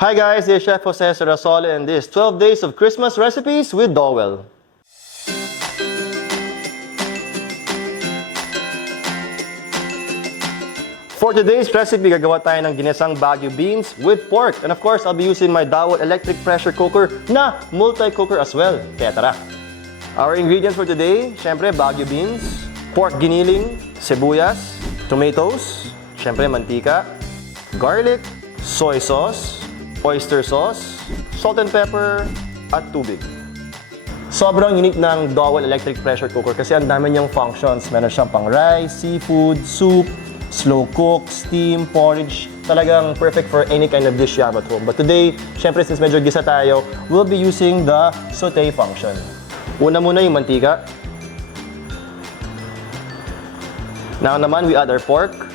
Hi guys, this is Chef Jose Sarasol and this 12 days of Christmas recipes with Dowell. For today's recipe, gagawa tayo ng ginisang Baguio beans with pork. And of course, I'll be using my Dowell electric pressure cooker na multi-cooker as well. Kaya tara! Our ingredients for today, syempre Baguio beans, pork giniling, sibuyas, tomatoes, syempre mantika, garlic, soy sauce, oyster sauce, salt and pepper, at tubig. Sobrang unique ng Dowell electric pressure cooker kasi ang dami niyang functions. Meron siyang pang rice, seafood, soup, slow cook, steam, porridge. Talagang perfect for any kind of dish you have at home. But today, syempre since medyo gisa tayo, we'll be using the saute function. Una muna yung mantika. Now naman, we add our pork.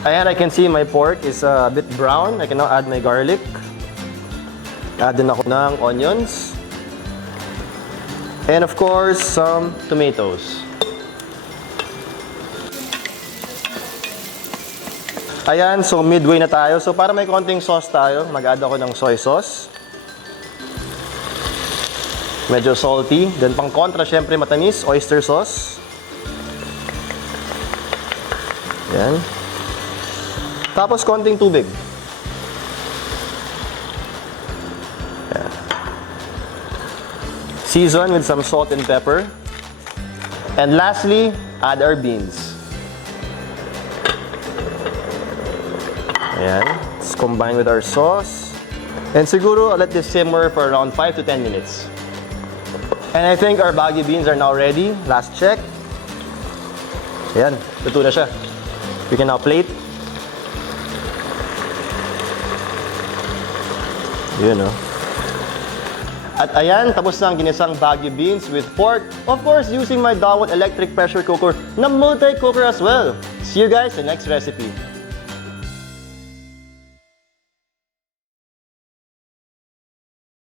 Ayan, I can see my pork is a bit brown. I can now add my garlic. Add din ako ng onions. And of course, some tomatoes. Ayan, so midway na tayo. So para may konting sauce tayo, mag-add ako ng soy sauce. Medyo salty. Then pang kontra, syempre matamis, oyster sauce. Ayan. Tapos konting tubig. Ayan. Season with some salt and pepper. And lastly, add our beans. Ayan. Let's combine with our sauce. And siguro, I'll let this simmer for around 5 to 10 minutes. And I think our Baguio beans are now ready. Last check. Ayan, luto na siya. We can now plate. Yun, no? At ayan, tapos na ang ginisang Baguio beans with pork. Of course, using my Dowell electric pressure cooker na multi-cooker as well. See you guys in the next recipe.